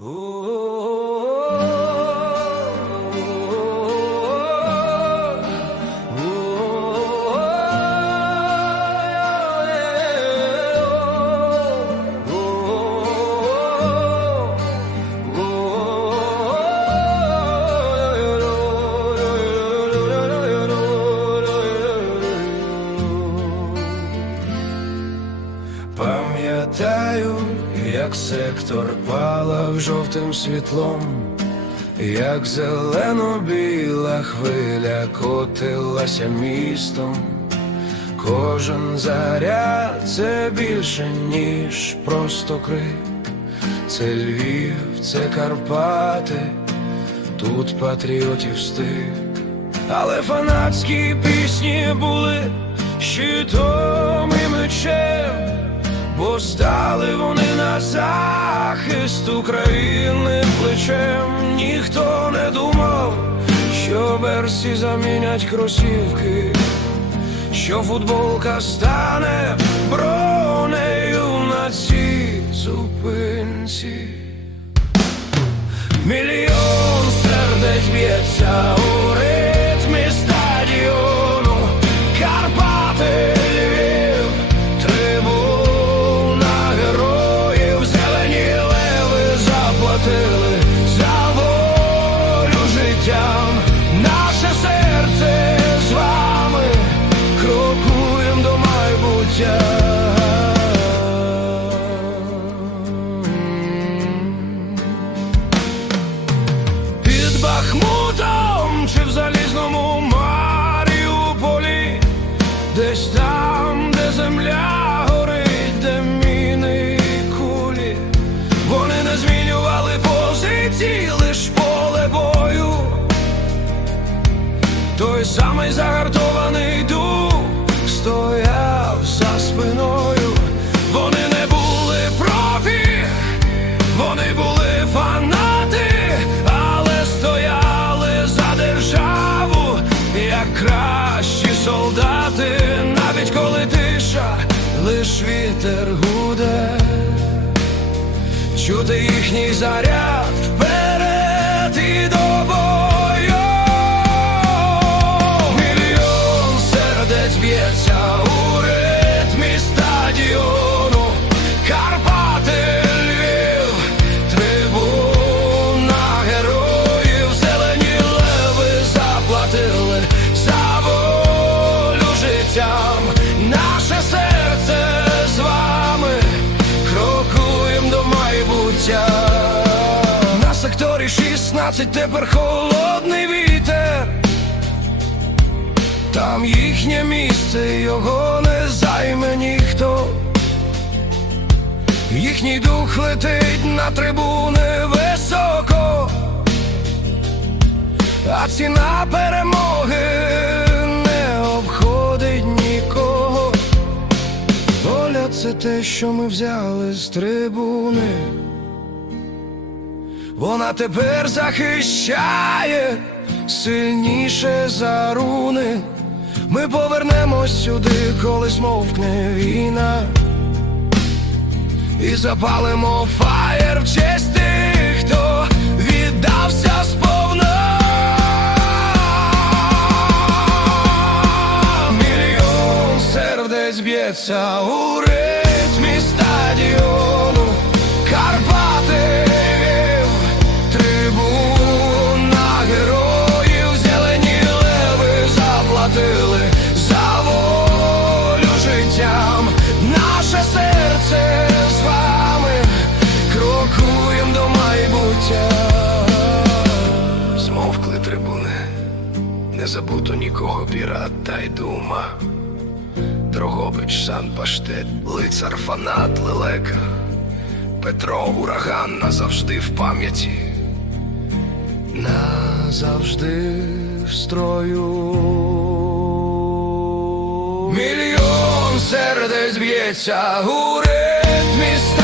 Ooh. Сектор палав жовтим світлом, як зелено-біла хвиля котилася містом. Кожен заряд це більше, ніж просто крик. Це Львів, це Карпати, тут патріотів стик. Але фанатські пісні були щитом і мечем, бо стали вони на захист України плечем. Ніхто не думав, що берсі замінять кросівки, що футболка стане бронею на цій зупинці. Мільйон сердець б'ється Під Бахмутом чи в залізному Маріуполі, десь там, де земля горить, міни кулі, вони не змінювали позиції, лиш поле бою. Той самий загартований лиш вітер гуде, чути їхній заряд 16 тепер холодний вітер. Там їхнє місце, його не займе ніхто. Їхній дух летить на трибуни високо, а ціна перемоги не обходить нікого. Воля це те, що ми взяли з трибуни. Вона тепер захищає сильніше за руни. Ми повернемось сюди, коли змовкне війна. І запалимо фаєр в честь тих, хто віддався сповна. Мільйон сердець б'ється у ритмі стадіону. Карпати забуто нікого пірат та й дума. Дрогобич, сан паштет, лицар, фанат, лелека. Петро ураган назавжди в пам'яті. Назавжди в строю. Мільйон сердець б'ється у ритмі